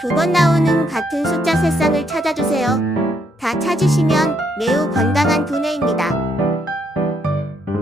두 번 나오는 같은 숫자 세쌍을 찾아주세요. 다 찾으시면 매우 건강한 두뇌입니다. 음.